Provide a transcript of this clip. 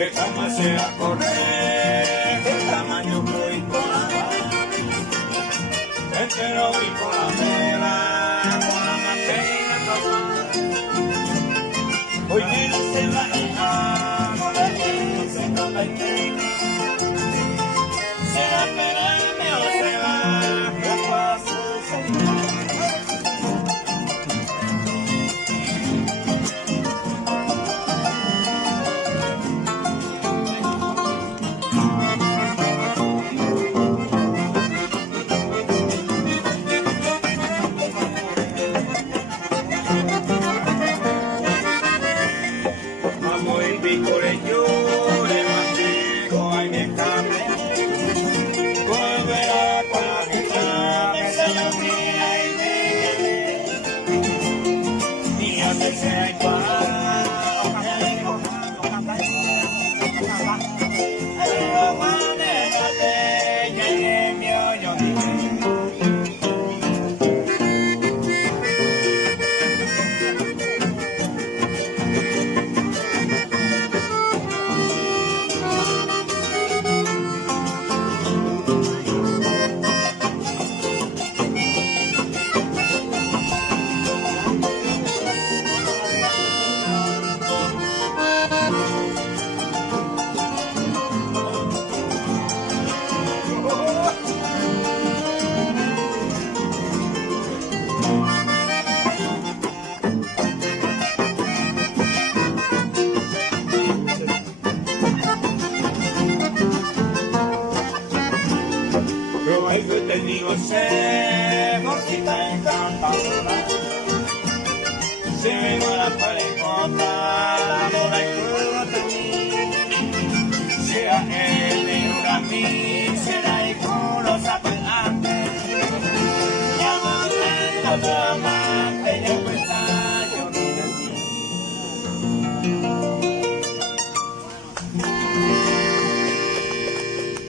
Hetama se acorre, Hetama yo voy con la entero y con la vela, con la manteina topa. Hoy no se va a ir, con la gente se toca y se va a esperarme o se va, ¿qué pasa? Te digo, sé, morquita encantadora, si vengo a la parecota, la mora y cruda de mí, sea él de una mía.